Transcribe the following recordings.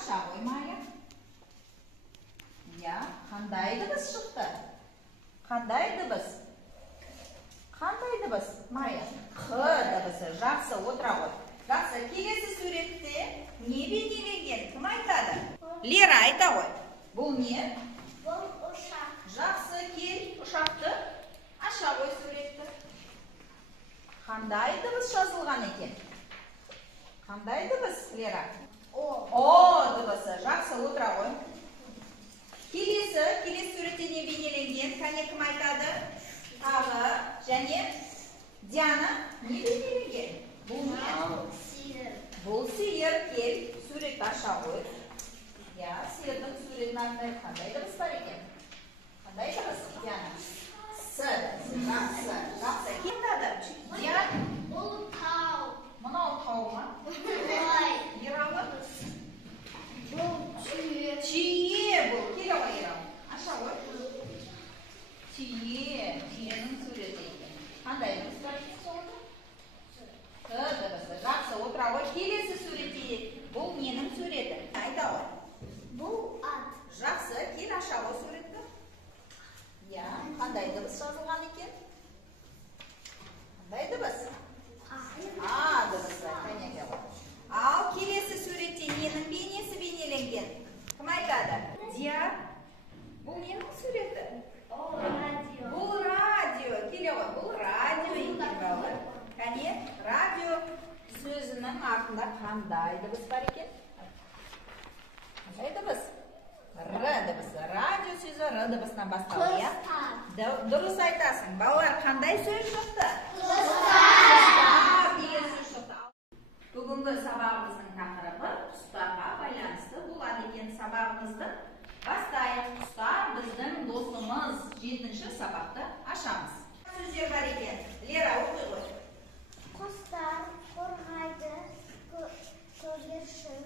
аша ғой Майя. Қандай дыбыс шықты? Қандай дыбыс? Қандай дыбыс Майя? Қ дыбысы. Жақсы, отыра ғой. Жақсы, келесі суретте не бейнеленген? Кім айтады? Лера айта ғой. Бұл не? Бұл ұшақ. Жақсы, кел, ұшақты аша ғой суретті. Қандай дыбыс жазылған екен? Қандай дыбыс, Лера? О дыбысы. Жақсы, отыра ғой. Келесі суретте не бейнеленген? Кәне кім айтады? Тағы және Диана не бейнеленген? Бұл не? Сиыр. Бұл сиыр. Кел, суретті аша ғой. Сиырдың суретін айтайық. Қандай дыбыс бар екен? Қандай дыбыс, Диана? С. Жақсы. Кім айтады? Диана. Бұл тау. Мынау тау ма? Ералы? Бұл түйе. Түйе бұл. Келе ғой Ералы. Аша ғой. Түйенің суреті екен. Қандай дыбыс бар екен соңында? Т дыбысы. Жақсы, отыра ғой. Келесі суретте бұл ненің суреті? Айта ғой. Бұл ат. Жақсы, кел аша ғой суретті. Қандай дыбыс жазылған екен? Қандай дыбыс? А дыбысы. Кәнеге ғой. Ал келесі суретте ненің бейнесі бейнеленген? Кім айтады? Бұл ненің суреті? Радио. Бұл радио. Келе ғой. Бұл радио екен бауыр. Кәне, радио сөзінің артында қандай дыбыс бар екен? Қандай дыбыс? Р дыбысы. Радио сөзі Р дыбысынан басталды. Дұрыс айтасың. Балалар, қандай сөз шықты? Құстар деген сөз шықты. Бүгінгі сабағымыздың тақырыбы құстарға байланысты болады екен. Сабағымызды бастайық. Құстар біздің досымыз. 7-ші сабақты ашамыз. Сөздер бар екен. Лера, оқи ғой. Құстар қорғайды, көгершін,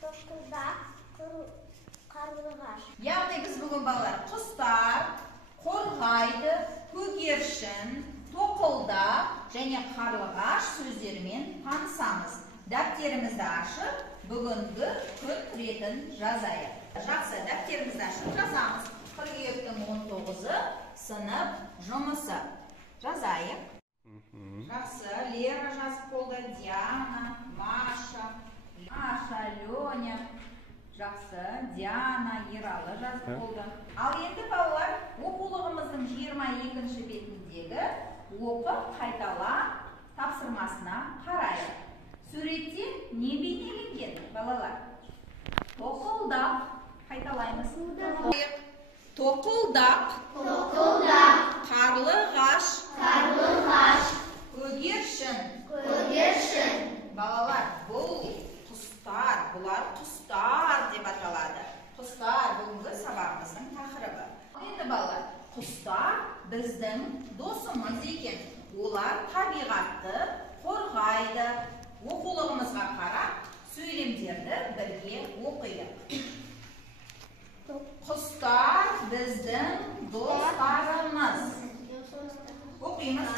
тоқылдақ, қарлығаш. Яғни біз бүгін балалар құстар, қорғайды, көгершін, тоқылдақ және қарлығаш сөздерімен танысамыз. Дәптерімізді ашып, бүгінгі күн ретін жазайық. Жақсы, дәптерімізді ашып жазамыз. Қыркүйектің 19-ы сынып жұмысы. Жазайық. Жақсы, Лера жазып болды, Диана, Маша, Леня. Жақсы, Диана, Ералы жазып болды. Ал енді балалар, оқулығымыздың 22-ші бетіндегі оқып қайтала тапсырмасына қарайық. Суретте не бейнеленген, балалар? Тоқылдақ. Қайталаймыз. Тоқылдақ. Қарлығаш. Көгершін. Балалар, бұл құстар, бұлар құстар деп аталады. Құстар бүгінгі сабағымыздың тақырыбы. Енді балалар, құстар біздің досымыз екен. Олар табиғатты қорғайды. Оқулығымызға қарап, сөйлемдерді бірге оқиық. Құстар біздің достарымыз. Оқимыз.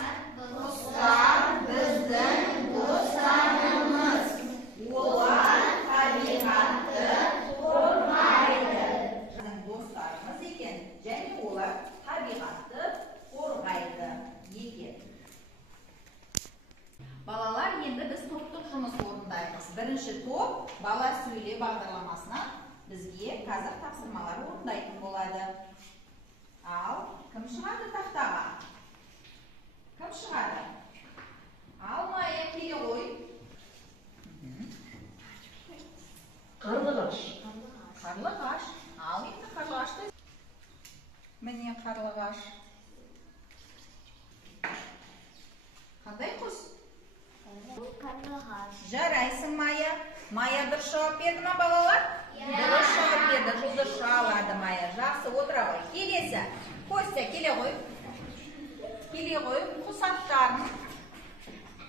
Құстар біздің достарымыз. Олар табиғатты қорғайды. Біздің достарымыз екен, және олар табиғатты қорғайды екен. Балалар, енді біз топтық жұмыс орындаймыз. Бірінші топ бала сөйле бағдарламасына бізге қазір тапсырмалар орындайтын болады. Ал кім шығады тақтаға? Кім шығады? Ал Майя, келе ғой. Қарлығаш. Ал енді қарлығашты. Міне қарлығаш. Қандай құс? Қарлығаш. Жарайсың, Майя. Майя дұрыс жауап берді ма, балалар? Дұрыс жауап берді. Жұлдызша алады Майя. Жақсы, отыра ғой. Келесі. Костя, келе ғой. Құс аттарын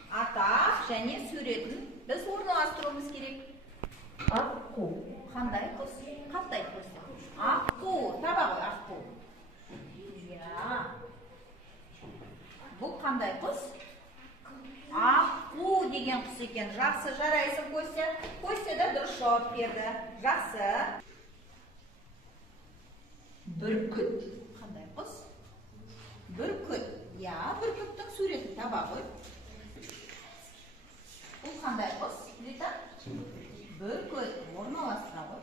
атап және суретін біз орналастыруымыз керек. Аққу. Қандай құс? Қандай құс? Аққу. Таба ғой, аққу. Бұл қандай құс? Аққу деген құс екен. Жақсы, жарайсың Костя. Костя да дұрыс жауап берді. Жақсы. Бүркіт. Қандай құс? Бүркіт. Я, бүркіттің суретін таба ғой. Бұл қандай құс? Рита? Бүркіт. Орналастыра ғой.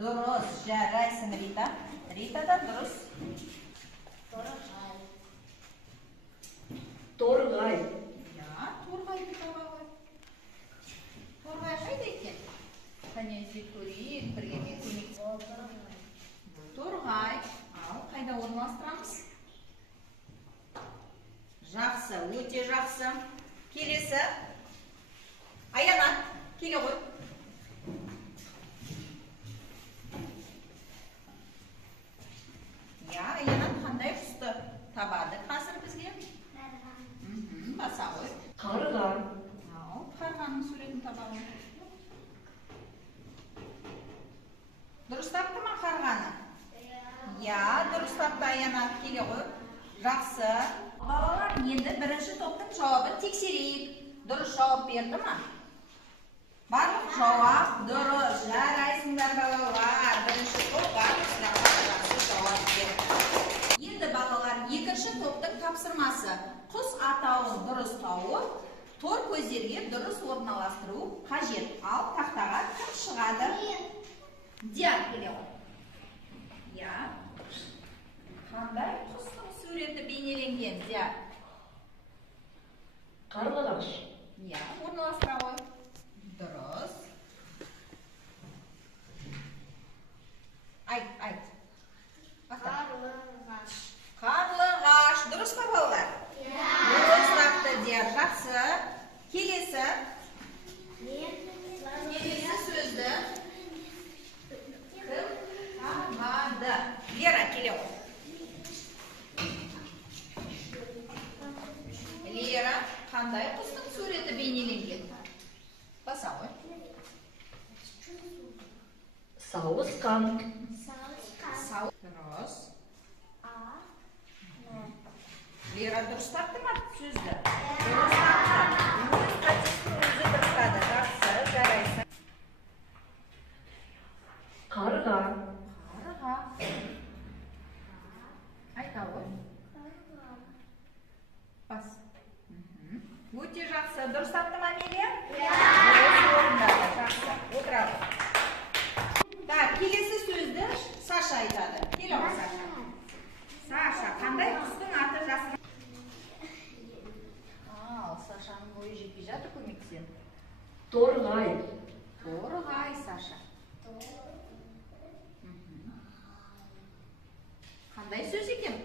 Дұрыс, жарайсың Рита. Рита да дұрыс. Торғай. Я, торғайды таба ғой. Торғай қайда екен? Қане іздеп көрейік, бірге мен көмек. Торғай. Ал, қайда орналастырамыз? Жақсы, өте жақсы. Келесі. Аяна, келе ғой. Я, Аяна қандай құсты табады қазір бізге? Баса ғой. Қарға. Ал, қарғаның суретін таба ғой. Дұрыс тапты ма қарғаны? Я, дұрыс тапты Аяна, келе ғой. Жақсы. Балалар, енді бірінші топтың жауабын тексерейік. Дұрыс жауап берді ма? Барлық жауап дұрыс. Жарайсыңдар балалар. Бірінші топ барлық сұраққа жақсы жауап берді. Енді балалар, екінші топтың тапсырмасы. Құс атауын дұрыс тауып, тор көздерге дұрыс орналастыру қажет. Ал тақтаға кім шығады? Диан келе ғой. Я. Қандай құстың суреті бейнеленген, Диан? Қарлығаш. Я, орналастыра ғой. Дұрыс. Айт. Қарлығаш. Қарлығаш. Дұрыс па балалар? Дұрыс тапты Диан. Жақсы. Келесі. Келесі сөзді кім табады? Лера, келе ғой. Лера, қандай құстың суреті бейнеленген? Баса ғой. Сауысқан. Дұрыс. Лера дұрыс тапты ма сөзді? Дұрыс тапты. Өз қатесін өзі дұрыстады. Жақсы, жарайсың. Қарға. Қарға. Айта ғой. Бас. Өте жақсы. Дұрыс тапты ма Мелия? Дұрыс орындады. Жақсы. Отыра ғой. Так, келесі сөзді Саша айтады. Келе ғой Саша. Саша, қандай құстың аты жасырын? Ал, Сашаның бойы жетпей жатыр, көмектесем. Торғай. Торғай, Саша. Қандай сөз екен?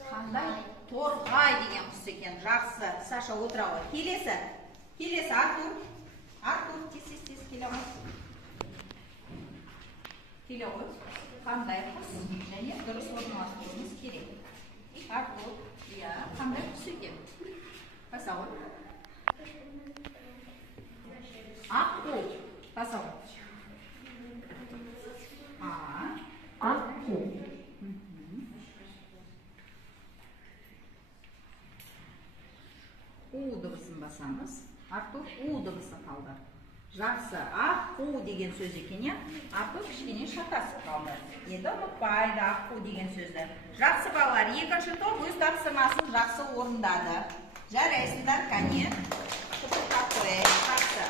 Қандай? Торғай деген құс екен. Жақсы. Саша, отыра ғой. Келесі Артур. Артур, тез келе ғой. Келе ғой. Қандай құс? Және дұрыс орналастыруымыз керек. Артур, я, қандай құс екен? Баса ғой. Аққу. Баса ғой. Аққу. У дыбысын басамыз. Артур У дыбысы қалды. Жақсы. Аққу деген сөз екен, я? Артур кішкене шатасып қалды. Енді ұмытпайды аққу деген сөзді. Жақсы балалар, екінші топ өз тапсырмасын жақсы орындады. Жарайсыңдар, кәне. Құттықтап қояйық. Жақсы.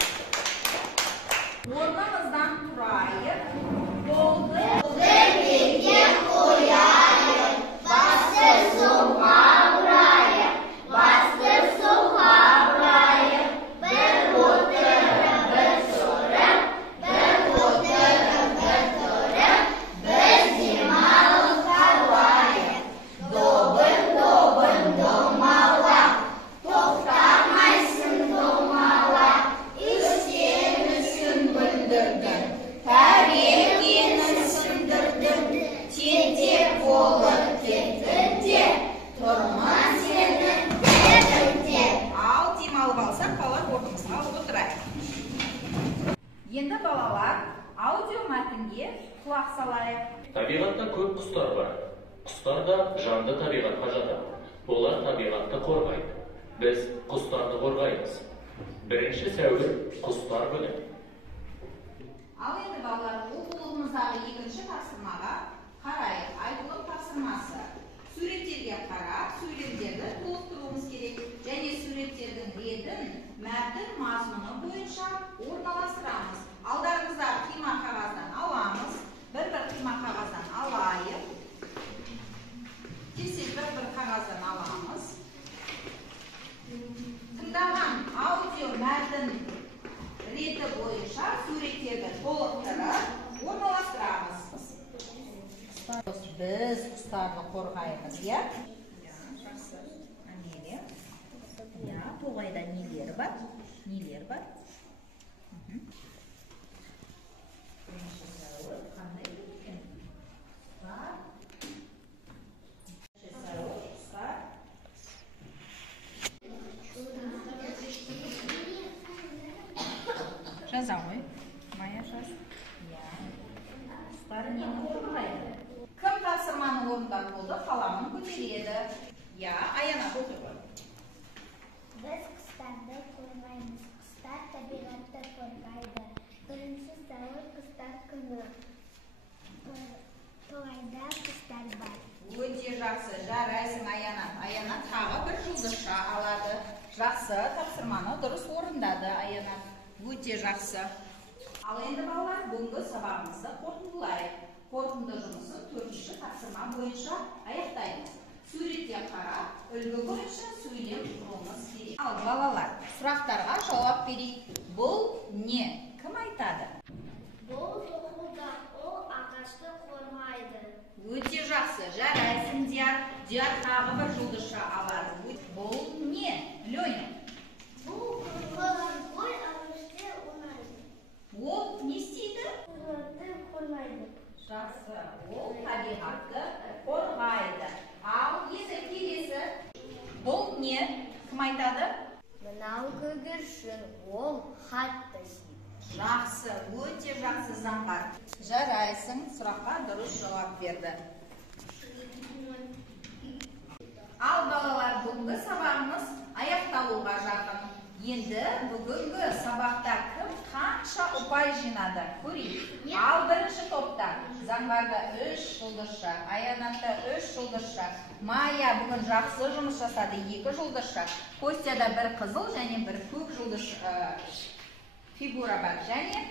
Орнымыздан тұрайық. Болды берге қояйық. Басты суға ұрайық. Басты суға ұрайық. Бір отырып, бір тұрып, бір отырып, бір тұрып, біз демалып қалайық. Добын домалап, тоқтамайсың домалап, үстен үстін бүлдірдің, тәрелгенін сындырдың, тентек болып кеттің де, тұрман сенің бетіңде. Ал демалып алсақ, балалар орнымызға отырайық. Енді балалар аудио мәтінге құлақ салайық. Табиғатта көп құстар бар. Құстар да жанды табиғатқа жатады. Олар табиғатты қорғайды. Біз құстарды қорғаймыз. 1 сәуір құстар күні. Ал енді балалар, оқулығымыздағы екінші тапсырмаға қарайық. Айтылым тапсырмасы. Суреттерге қарап, сөйлемдерді толықтыруымыз керек. Және суреттердің бетін, мәтін мазмұны бойынша орналастырамыз. Алдарыңыздағы қима қағаздан аламыз. Бір-бір қима қағаздан алайық. Кесек бір-бір қағаздан аламыз. Тыңдаған аудио мәтін реті бойынша суреттерді толықтырып орналастырамыз. Біз құстарды қорғаймыз, иә? Жақсы. Амелия. Тоғайда нелер бар? Нелер бар? Бірінші сәуір қандай екен? Құстар. Бірінші сәуір құстар. Жаза ғой. Мая жаз. Құстар нені қорғайды? Кім тапсырманы орындап болды? Қаламын көтереді. Аяна отыр ғой. Біз құстарды қорғаймыз. Құстар табиғатты қорғайды. 1 сәуір құстар күні. Тоғайда құстар бар. Өте жақсы. Жарайсың, Аяна. Аяна тағы бір жұлдызша алады. Жақсы, тапсырманы дұрыс орындады, Аяна. Өте жақсы. Ал енді балалар, бүгінгі сабағымызды қорытындылайық. Қорытынды жұмысы 4-ші тапсырма бойынша аяқтаймыз. Суретке қарап, үлгі бойынша сөйлем құруымыз керек. Ал балалар, сұрақтарға жауап берейік. Бұл не? Кім айтады? Бұл тоқылдақ, ол ағашты қорғайды. Өте жақсы. Жарайсың, Диар. Диар тағы бір жұлдызша алады. Бұл не? Леня. Бұл қорғаған қой ағашты ұнайды. Ол не істейді? Табиғатты қорғайды. Жақсы. Ол табиғатты қорғайды. Ал енді келесі. Бұл не? Кім айтады? Мынау көгершін, ол хат тасиды. Жақсы. Өте жақсы, Заңғар. Жарайсың. Сұраққа дұрыс жауап берді. Ал балалар, бүгінгі сабағымыз аяқталуға жақын. Енді бүгінгі сабақта кім қанша ұпай жинады? Көрейік. Ал бірінші топта Заңғарда 3 жұлдызша, Аянатта 3 жұлдызша, Майя бүгін жақсы жұмыс жасады, 2 жұлдызша, Костяда бір қызыл және бір көк жұлдыз фигура бар. Және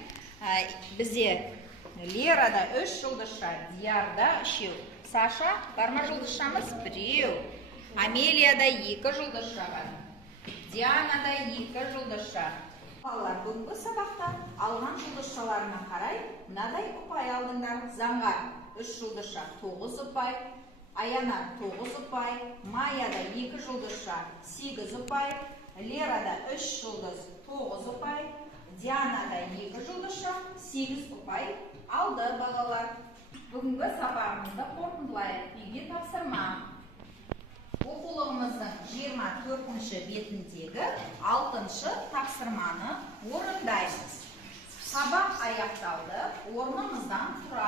бізде Лерада 3 жұлдызша, Диарда 3. Саша, бар ма жұлдызшамыз? 1. Амелияда 2 жұлдызша бар. Дианада 2 жұлдызша. Балалар, бүгінгі сабақта алған жұлдызшаларына қарай мынадай ұпай алдыңдар. Заңғар 3 жұлдызша 9 ұпай, Аяна 9 ұпай, Майяда 2 жұлдызша 8 ұпай, Лерада 3 жұлдыз 9 ұпай, Дианада 2 жұлдызша 8 ұпай алды балалар. Бүгінгі сабағымызды қорытындылайық. Үйге тапсырма. Оқулығымыздың 24-ші бетіндегі 6-шы тапсырманы орындаймыз. Сабақ аяқталды. Орнымыздан тұра